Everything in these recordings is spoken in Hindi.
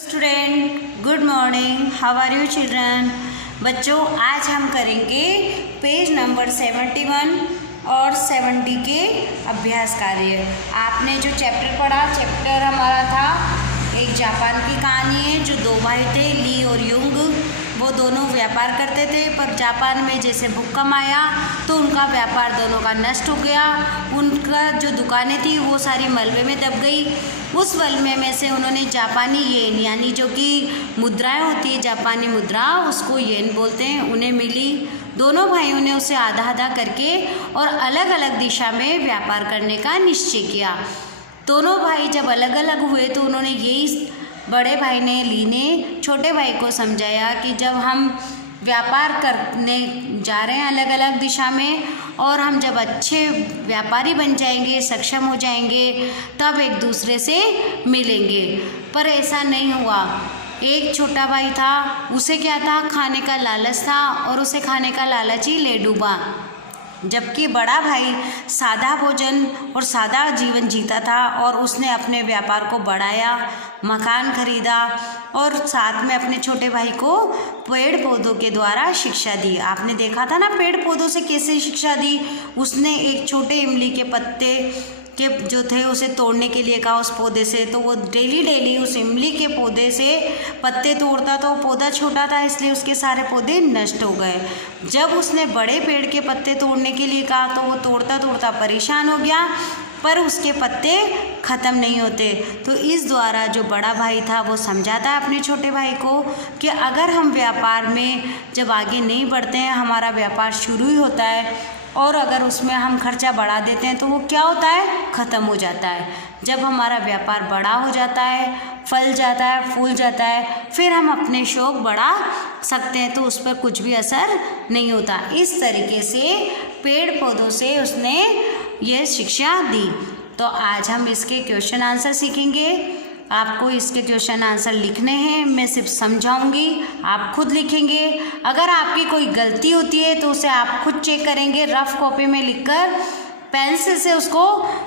Student good morning, how are you children. बच्चों आज हम करेंगे पेज नंबर 71 और 70 के अभ्यास कार्य। आपने जो चैप्टर पढ़ा, चैप्टर हमारा था एक जापान की कहानी है। जो दो भाई थे ली और युंग, वो दोनों व्यापार करते थे, पर जापान में जैसे भूकंप आया तो उनका व्यापार दोनों का नष्ट हो गया। उनका जो दुकानें थी वो सारी मलबे में दब गई। उस मलबे में से उन्होंने जापानी येन यानी जो कि मुद्राएं होती है, जापानी मुद्रा, उसको येन बोलते हैं, उन्हें मिली। दोनों भाइयों ने उसे आधा आधा करके और अलग अलग दिशा में व्यापार करने का निश्चय किया। दोनों भाई जब अलग अलग हुए तो उन्होंने यही, बड़े भाई ने, ली ने छोटे भाई को समझाया कि जब हम व्यापार करने जा रहे हैं अलग अलग दिशा में और हम जब अच्छे व्यापारी बन जाएंगे, सक्षम हो जाएंगे, तब एक दूसरे से मिलेंगे। पर ऐसा नहीं हुआ। एक छोटा भाई था, उसे क्या था, खाने का लालच था और उसे खाने का लालच ही ले डूबा। जबकि बड़ा भाई सादा भोजन और सादा जीवन जीता था और उसने अपने व्यापार को बढ़ाया, मकान खरीदा और साथ में अपने छोटे भाई को पेड़ पौधों के द्वारा शिक्षा दी। आपने देखा था ना पेड़ पौधों से कैसे शिक्षा दी। उसने एक छोटे इमली के पत्ते के जो थे उसे तोड़ने के लिए कहा उस पौधे से, तो वो डेली उस इमली के पौधे से पत्ते तोड़ता, तो वो पौधा छोटा था इसलिए उसके सारे पौधे नष्ट हो गए। जब उसने बड़े पेड़ के पत्ते तोड़ने के लिए कहा तो वो तोड़ता तोड़ता परेशान हो गया, पर उसके पत्ते ख़त्म नहीं होते। तो इस द्वारा जो बड़ा भाई था वो समझाता है अपने छोटे भाई को कि अगर हम व्यापार में जब आगे नहीं बढ़ते हैं, हमारा व्यापार शुरू ही होता है और अगर उसमें हम खर्चा बढ़ा देते हैं तो वो क्या होता है, ख़त्म हो जाता है। जब हमारा व्यापार बड़ा हो जाता है, फल जाता है, फूल जाता है, फिर हम अपने शौक बढ़ा सकते हैं तो उस पर कुछ भी असर नहीं होता। इस तरीके से पेड़ पौधों से उसने ये शिक्षा दी। तो आज हम इसके क्वेश्चन आंसर सीखेंगे। आपको इसके क्वेश्चन आंसर लिखने हैं, मैं सिर्फ समझाऊंगी, आप खुद लिखेंगे। अगर आपकी कोई गलती होती है तो उसे आप खुद चेक करेंगे, रफ कॉपी में लिखकर पेंसिल से उसको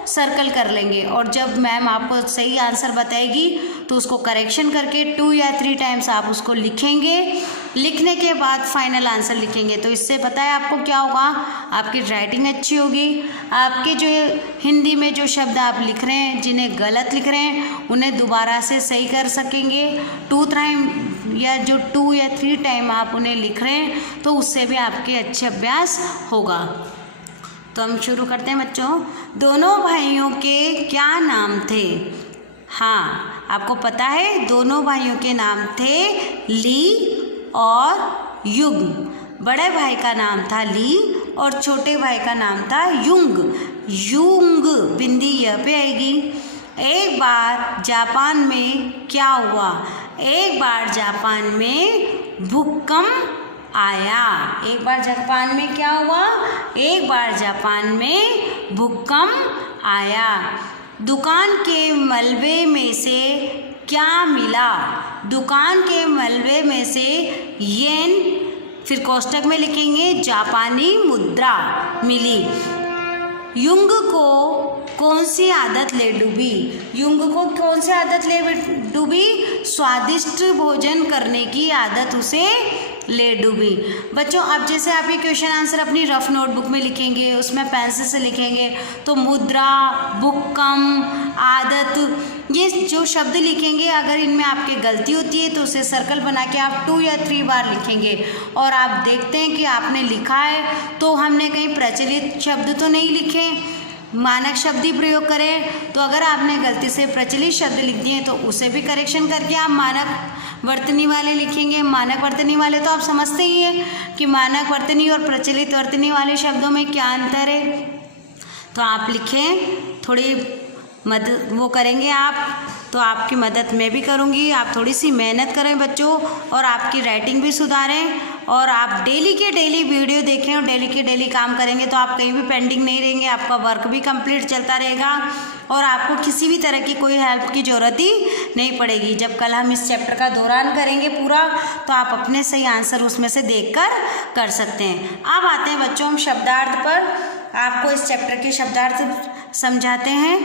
सर्कल कर लेंगे और जब मैम आपको सही आंसर बताएगी तो उसको करेक्शन करके 2 या 3 टाइम्स आप उसको लिखेंगे। लिखने के बाद फाइनल आंसर लिखेंगे। तो इससे पता है आपको क्या होगा, आपकी राइटिंग अच्छी होगी। आपके जो हिंदी में जो शब्द आप लिख रहे हैं, जिन्हें गलत लिख रहे हैं, उन्हें दोबारा से सही कर सकेंगे। 2 टाइम या जो 2 या 3 टाइम आप उन्हें लिख रहे हैं तो उससे भी आपके अच्छे अभ्यास होगा। तो हम शुरू करते हैं बच्चों। दोनों भाइयों के क्या नाम थे? हाँ, आपको पता है दोनों भाइयों के नाम थे ली और युंग। बड़े भाई का नाम था ली और छोटे भाई का नाम था युंग। युंग बिंदी यह पे आएगी। एक बार जापान में क्या हुआ? एक बार जापान में भूकंप आया। एक बार जापान में क्या हुआ? एक बार जापान में भूकंप आया। दुकान के मलबे में से क्या मिला? दुकान के मलबे में से येन, फिर कोष्टक में लिखेंगे जापानी मुद्रा मिली। युंग को कौन सी आदत ले डूबी? युंग को कौन सी आदत ले डूबी? स्वादिष्ट भोजन करने की आदत उसे ले डूबी। बच्चों अब जैसे आप ये क्वेश्चन आंसर अपनी रफ नोटबुक में लिखेंगे, उसमें पेंसिल से लिखेंगे, तो मुद्रा, भूकंप, आदत, ये जो शब्द लिखेंगे, अगर इनमें आपके गलती होती है तो उसे सर्कल बना के आप 2 या 3 बार लिखेंगे और आप देखते हैं कि आपने लिखा है तो हमने कहीं प्रचलित शब्द तो नहीं लिखे, मानक शब्द ही प्रयोग करें। तो अगर आपने गलती से प्रचलित शब्द लिख दिए तो उसे भी करेक्शन करके आप मानक वर्तनी वाले लिखेंगे। मानक वर्तनी वाले तो आप समझते ही हैं कि मानक वर्तनी और प्रचलित वर्तनी वाले शब्दों में क्या अंतर है। तो आप लिखें, थोड़ी मदद वो करेंगे आप, तो आपकी मदद मैं भी करूँगी। आप थोड़ी सी मेहनत करें बच्चों और आपकी राइटिंग भी सुधारें और आप डेली के डेली वीडियो देखें और डेली के डेली काम करेंगे तो आप कहीं भी पेंडिंग नहीं रहेंगे, आपका वर्क भी कंप्लीट चलता रहेगा और आपको किसी भी तरह की कोई हेल्प की ज़रूरत ही नहीं पड़ेगी। जब कल हम इस चैप्टर का दौरान करेंगे पूरा, तो आप अपने सही आंसर उसमें से देखकर कर सकते हैं। अब आते हैं बच्चों हम शब्दार्थ पर। आपको इस चैप्टर के शब्दार्थ समझाते हैं।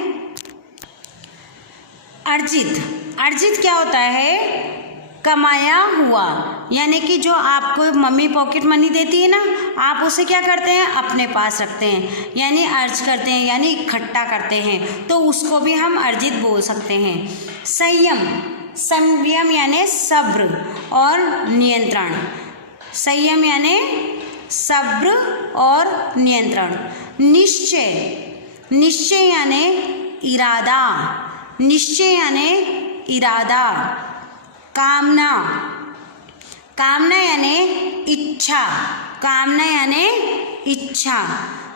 अर्जित अर्जित क्या होता है? कमाया हुआ, यानी कि जो आपको मम्मी पॉकेट मनी देती है ना, आप उसे क्या करते हैं? अपने पास रखते हैं, यानी अर्ज करते हैं, यानी इकट्ठा करते हैं, तो उसको भी हम अर्जित बोल सकते हैं। संयम, संयम यानी सब्र और नियंत्रण। संयम यानी सब्र और नियंत्रण। निश्चय, निश्चय यानी इरादा, निश्चय यानी इरादा। कामना, कामना यानी इच्छा, कामना यानी इच्छा।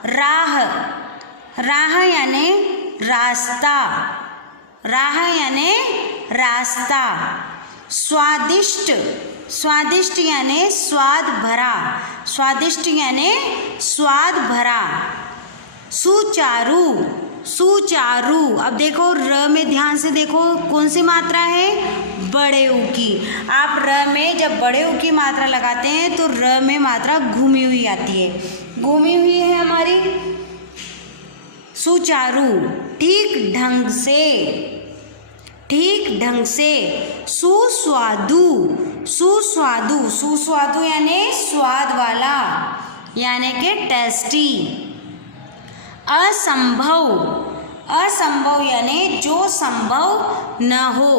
राह, राह यानी रास्ता, राह यानी रास्ता। स्वादिष्ट, स्वादिष्ट यानी स्वाद भरा, स्वादिष्ट यानी स्वाद भरा। सुचारू, सुचारू, अब देखो र में ध्यान से देखो कौन सी मात्रा है? बड़े ऊ की। आप र में जब बड़े ऊ की मात्रा लगाते हैं तो र में मात्रा घूमी हुई आती है, घूमी हुई है हमारी। सुचारू, ठीक ढंग से, ठीक ढंग से। सुस्वादु, सुस्वादु, सुस्वादु यानी स्वाद वाला, यानी कि टेस्टी। असंभव, असंभव यानी जो संभव न हो,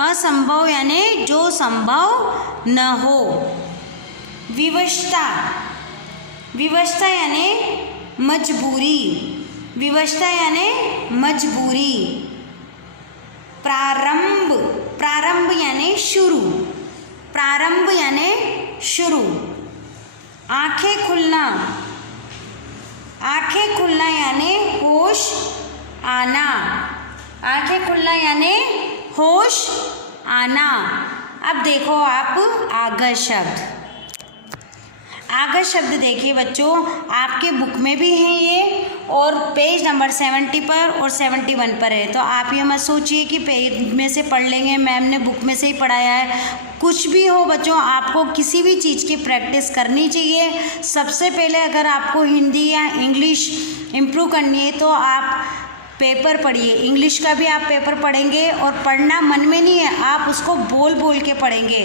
असंभव यानी जो संभव न हो। विवशता, विवशता यानी मजबूरी, विवशता यानी मजबूरी। प्रारंभ, प्रारंभ यानी शुरू, प्रारंभ यानी शुरू। आंखें खुलना, आंखें खुलना यानी होश आना, आंखें खुलना यानी होश आना। अब देखो आप आगत शब्द, आगत शब्द देखिए बच्चों, आपके बुक में भी हैं ये, और पेज नंबर 70 पर और 71 पर है। तो आप ये मत सोचिए कि पेज में से पढ़ लेंगे, मैम ने बुक में से ही पढ़ाया है। कुछ भी हो बच्चों, आपको किसी भी चीज़ की प्रैक्टिस करनी चाहिए। सबसे पहले अगर आपको हिंदी या इंग्लिश इम्प्रूव करनी है तो आप पेपर पढ़िए। इंग्लिश का भी आप पेपर पढ़ेंगे और पढ़ना मन में नहीं है, आप उसको बोल बोल के पढ़ेंगे।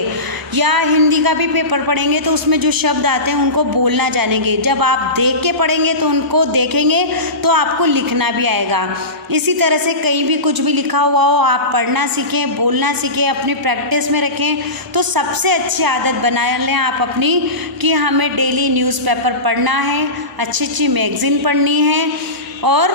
या हिंदी का भी पेपर पढ़ेंगे तो उसमें जो शब्द आते हैं उनको बोलना जानेंगे। जब आप देख के पढ़ेंगे तो उनको देखेंगे तो आपको लिखना भी आएगा। इसी तरह से कहीं भी कुछ भी लिखा हुआ हो आप पढ़ना सीखें, बोलना सीखें, अपनी प्रैक्टिस में रखें। तो सबसे अच्छी आदत बना लें आप अपनी कि हमें डेली न्यूज़पेपर पढ़ना है, अच्छी अच्छी मैगज़ीन पढ़नी है। और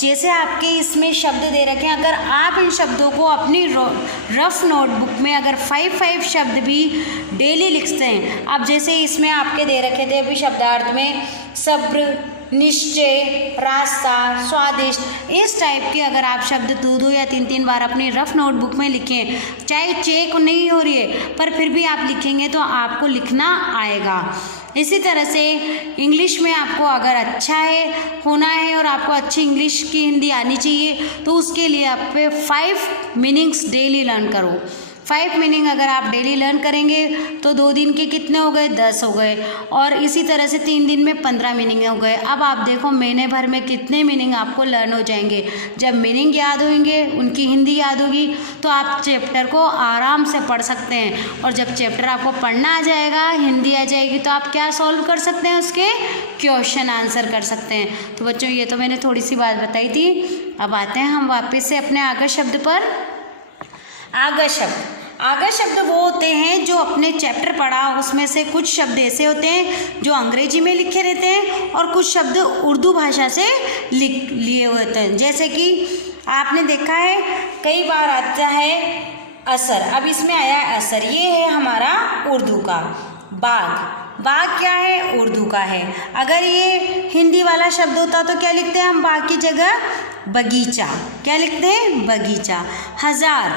जैसे आपके इसमें शब्द दे रखे हैं, अगर आप इन शब्दों को अपनी रफ नोटबुक में अगर 5 शब्द भी डेली लिखते हैं, अब जैसे इसमें आपके दे रखे थे अभी शब्दार्थ में सब्र, निश्चय, रास्ता, स्वादिष्ट, इस टाइप के अगर आप शब्द 2 या 3 बार अपनी रफ नोटबुक में लिखें, चाहे चेक नहीं हो रही है पर फिर भी आप लिखेंगे तो आपको लिखना आएगा। इसी तरह से इंग्लिश में आपको अगर अच्छा है होना है और आपको अच्छी इंग्लिश की हिंदी आनी चाहिए तो उसके लिए आप पे 5 मीनिंग्स डेली लर्न करो। 5 मीनिंग अगर आप डेली लर्न करेंगे तो 2 दिन के कितने हो गए? 10 हो गए। और इसी तरह से 3 दिन में 15 मीनिंग हो गए। अब आप देखो महीने भर में कितने मीनिंग आपको लर्न हो जाएंगे। जब मीनिंग याद होंगे, उनकी हिंदी याद होगी तो आप चैप्टर को आराम से पढ़ सकते हैं। और जब चैप्टर आपको पढ़ना आ जाएगा, हिंदी आ जाएगी, तो आप क्या सॉल्व कर सकते हैं? उसके क्वेश्चन आंसर कर सकते हैं। तो बच्चों ये तो मैंने थोड़ी सी बात बताई थी। अब आते हैं हम वापस से अपने आगत शब्द पर। आगत शब्द, आगत शब्द वो होते हैं जो अपने चैप्टर पढ़ा उसमें से कुछ शब्द ऐसे होते हैं जो अंग्रेजी में लिखे रहते हैं और कुछ शब्द उर्दू भाषा से लिख लिए होते हैं। जैसे कि आपने देखा है कई बार आता है असर, अब इसमें आया है असर, ये है हमारा उर्दू का। बाग, बाग क्या है? उर्दू का है। अगर ये हिंदी वाला शब्द होता तो क्या लिखते हैं हम बाग की जगह? बगीचा। क्या लिखते हैं? बगीचा। हजार,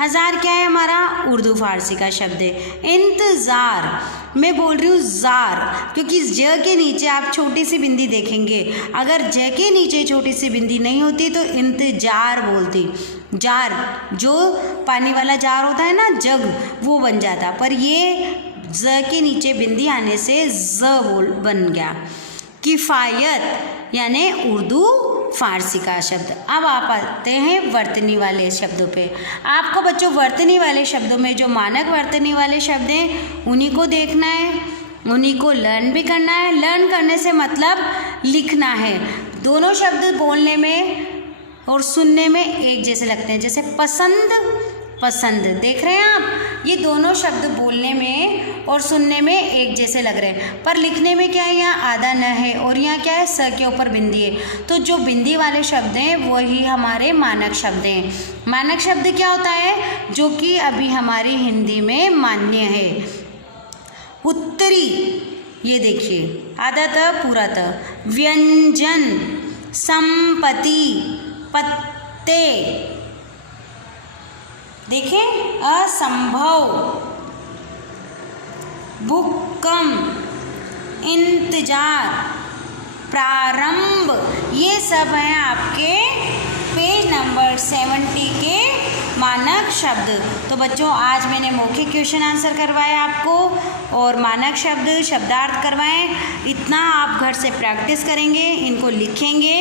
हजार क्या है हमारा? उर्दू फारसी का शब्द है। इंतज़ार, मैं बोल रही हूँ जार, क्योंकि ज के नीचे आप छोटी सी बिंदी देखेंगे। अगर ज के नीचे छोटी सी बिंदी नहीं होती तो इंतजार बोलती। जार, जो पानी वाला जार होता है ना, जग, वो बन जाता, पर ये ज के नीचे बिंदी आने से ज बोल बन गया। किफ़ायत यानी उर्दू फारसी का शब्द। अब आप आते हैं वर्तनी वाले शब्दों पे। आपको बच्चों वर्तनी वाले शब्दों में जो मानक वर्तनी वाले शब्द हैं उन्हीं को देखना है, उन्हीं को लर्न भी करना है। लर्न करने से मतलब लिखना है। दोनों शब्द बोलने में और सुनने में एक जैसे लगते हैं, जैसे पसंद, पसंद, देख रहे हैं आप, ये दोनों शब्द बोलने में और सुनने में एक जैसे लग रहे हैं, पर लिखने में क्या है, यहाँ आधा न है और यहाँ क्या है, स के ऊपर बिंदी है। तो जो बिंदी वाले शब्द हैं वही हमारे मानक शब्द हैं। मानक शब्द क्या होता है, जो कि अभी हमारी हिंदी में मान्य है। उत्तरी, ये देखिए आधा त पूरा त, व्यंजन, संपत्ति, पत्ते, देखें असंभव, भूकंप, इंतजार, प्रारंभ, ये सब हैं आपके पेज नंबर 70 के मानक शब्द। तो बच्चों आज मैंने मौखिक क्वेश्चन आंसर करवाए आपको और मानक शब्द शब्दार्थ करवाएं। इतना आप घर से प्रैक्टिस करेंगे, इनको लिखेंगे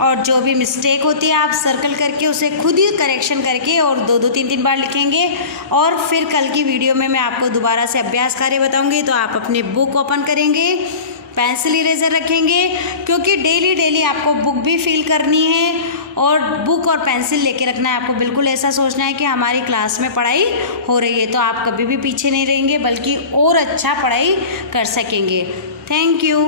और जो भी मिस्टेक होती है आप सर्कल करके उसे खुद ही करेक्शन करके और 2-2 3-3 बार लिखेंगे। और फिर कल की वीडियो में मैं आपको दोबारा से अभ्यास कार्य बताऊंगी, तो आप अपनी बुक ओपन करेंगे, पेंसिल इरेजर रखेंगे, क्योंकि डेली आपको बुक भी फिल करनी है और बुक और पेंसिल लेके रखना है। आपको बिल्कुल ऐसा सोचना है कि हमारी क्लास में पढ़ाई हो रही है, तो आप कभी भी पीछे नहीं रहेंगे बल्कि और अच्छा पढ़ाई कर सकेंगे। Thank you.